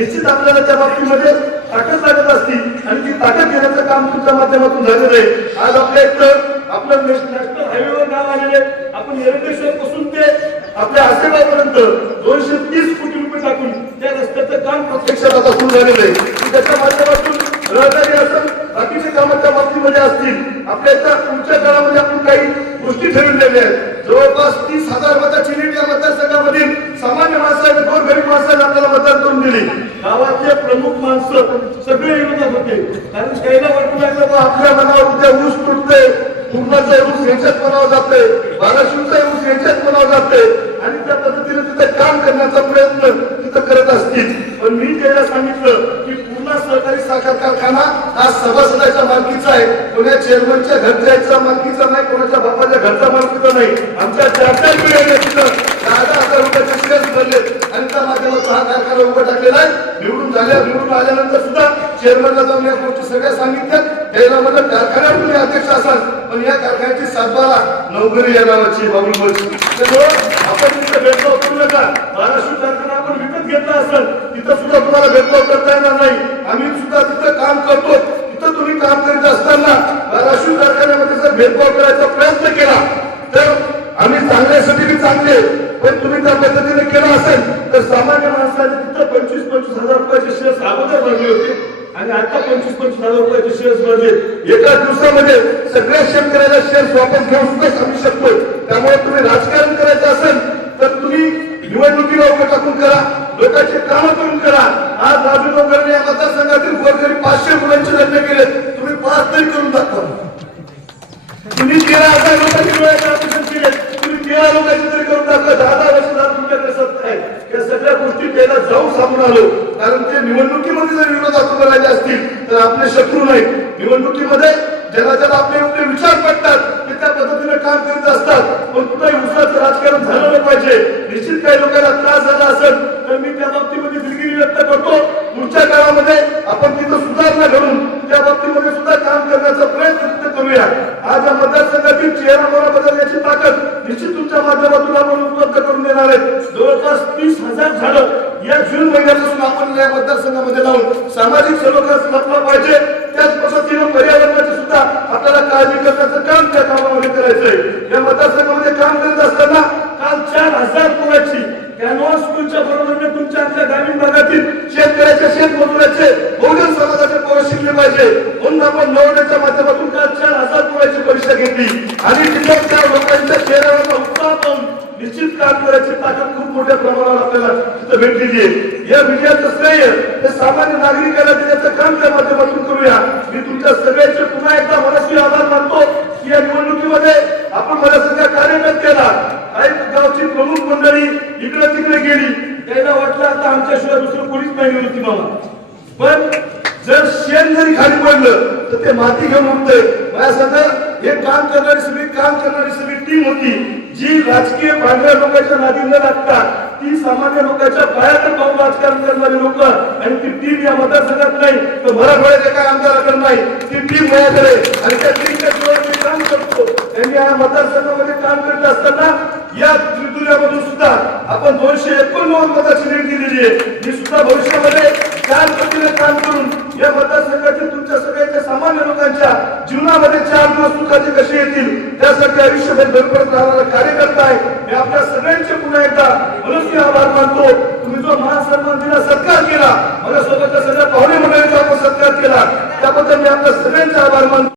निश्चित आपल्याला त्या बाबतीमध्ये ताकद लागत असती आणि ती ताकद घेण्याचं काम तुमच्या माध्यमातून झालेलं आहे. आज आपल्या इथं आपलं नॅशनल हायवेवर नाव आलेले आहे. आपण एरंडेश्वर पासून ते आपल्या आसेबापर्यंत दोनशे तीस कोटी रुपये टाकून त्या रस्त्याचं काम प्रत्यक्षात आता सुरू झालेलं आहे. की त्याच्या माध्यमातून रहदारी असेल बाकीच्या कामाच्या बाबतीमध्ये असतील. आपल्या इथं पुढच्या काळामध्ये आपण काही गोष्टी ठरवलेल्या आहेत जवळपास तीस हजार मताची लीड या मतदारसंघामधील सामान्य माणसाने दोन गरीब माणसाने आपल्याला मतदान करून गावातले प्रमुख माणसं सगळे विरोधात होते. कारण त्याला वाटू लागलं बा आपल्या मनावर उद्या ऊस तुटते पूर्णाचा ऊस यांच्यात म्हणावं जाते बाराशिवचा ऊस यांच्यात म्हणावं जाते आणि त्या पद्धतीने तिथे काम करण्याचा प्रयत्न तिथं करत असतील. पण मी त्याला सांगितलं की पूर्णा सहकारी साखर कारखाना हा सभासदाच्या मालकीचा आहे. कोणा चेअरमनच्या घरच्या मालकीचा नाही कोणाच्या बापाच्या घरचा मालकीचा नाही. आमच्या चार चार पिढ्या तिथं दहा दहा हजार रुपयाचे शेअर्स भरले आणि त्या माध्यमातून उभं टाकलेला आहे. निवडून झाल्या निवडून आल्यानंतर सुद्धा चेअरमनला जाऊन या गोष्टी सगळ्या सांगितल्या त्याला म्हणलं कारखान्यावर तुम्ही अध्यक्ष असाल पण या कारखान्याची सातबारा नोकरी या नावाची बाबूल त्यामुळं आपण तिथे भेदभाव करू नका. महाराष्ट्र कारखाना आपण विकत घेतला असेल तिथं सुद्धा तुम्हाला भेदभाव करता येणार नाही. आम्ही सुद्धा तिथं काम करतो. तिथं तुम्ही काम करीत असताना महाराष्ट्र कारखान्यामध्ये जर भेदभाव करायचा प्रयत्न केला तर आम्ही चांगल्यासाठी बी चांगले पण तुम्ही त्या पद्धतीने केला असेल तर सामान्य माणसाने तिथं पंचवीस पंचवीस हजार रुपयाचे शेअर्स अगोदर भरले होते आणि आता पंचवीस पंचवीस हजार रुपयाचे शेअर्स भरले. एका दिवसामध्ये सगळ्या शेतकऱ्याला शेअर्स वापस घेऊन सुद्धा सांगू शकतो त्यामुळे तुम्ही जाऊन आलो. कारण ते निवडणुकीमध्ये जर विरोध उभे राहिले असतील तर आपले शत्रू नाहीत. निवडणुकीमध्ये ज्याला ज्याला आपले आपले विचार पडतात ते त्या पद्धतीने काम करीत असतात. पण कुठेही उसाचं राजकारण झालं नाही पाहिजे. निश्चित काही लोकांना त्रास झाला असेल तर मी त्या बाबतीमध्ये दिलगिरी व्यक्त करतो. पुढच्या काळामध्ये आपण तिथं सुधारणा घडून त्या बाबतीमध्ये सुद्धा काम करण्याचा प्रयत्न करूया. आज या मतदारसंघातील चेहरा बदल तुमच्या माध्यमातून उपलब्ध करून देणार आहे? जवळपास तीस हजार झाडं या जून महिन्यापासून आपण या मतदारसंघामध्ये लावून सामाजिक सलोखा लपला पाहिजे. त्याच पद्धतीनं पर्यावरणाची सुद्धा आपल्याला काळजी करण्याचं काम त्या कामामध्ये करायचंय. या मतदारसंघामध्ये काम करत असताना काल चार हजार कोणाची कॅनॉन स्कूलच्या बरोबरीने तुमच्या आमच्या ग्रामीण भागातील शेतकऱ्याचे शेतमजुराचे बहुजन समाजाचे पोरं शिकले पाहिजे. म्हणून आपण नवड्याच्या माध्यमातून काल चार हजार पोराची परीक्षा घेतली. आणि तिथं त्या लोकांच्या चेहऱ्यावर उत्साह पाहून निश्चित काम करायची ताकद खूप मोठ्या प्रमाणावर आपल्याला तिथं भेटलेली आहे. या विजयाचं श्रेय हे सामान्य नागरिकाला देण्याचं काम त्या माध्यमातून करूया. मी तुमच्या सगळ्यांचे पुन्हा एकदा मनस्वी आभार मानतो की या निवडणुकीमध्ये आपण मला सगळ्या कार्यरत केला काही गावची प्रमुख मंडळी इकडे तिकडे गेली. त्यांना वाटलं आता आमच्याशिवाय दुसरं कोणीच नाही निवृत्ती मला पण जर शेण जरी खाली पडलं तर ते माती घेऊन उठतंय. माझ्या सगळं हे काम करणारी सगळी काम करणारी सगळी टीम होती. जी राजकीय पांढऱ्या लोकांच्या नादी न लागता ती सामान्य लोकांच्या पायात पाहून राजकारण करणारी लोक आणि ती टीम या मतदारसंघात नाही तर मराठवाड्याच्या काय आमदाराकडे नाही. ती टीम माझ्याकडे आणि त्या टीमच्या मी काम करतो. त्यांनी या मतदारसंघामध्ये काम करत असताना या त्रिपुऱ्यामधून सुद्धा आपण दोनशे एकोणनव्वद मताची लीड दिलेली आहे. मी सुद्धा भविष्यामध्ये चार पटीने काम करून या मतदारसंघातील तुमच्या सगळ्यांच्या सामान्य लोकांच्या जीवनामध्ये चार दिवस सुखाचे कसे येतील? त्यासाठी आयुष्यभर धडपडत राहणारा कार्यकर्ता आहे. मी आपल्या सगळ्यांचे पुन्हा एकदा मनस्वी आभार मानतो. तुम्ही जो मान सन्मान दिला सत्कार केला माझ्या स्वतःच्या सगळ्या पाहुणे मंडळीचा आपण सत्कार केला. त्याबद्दल मी आपल्या सगळ्यांचे आभार मानतो.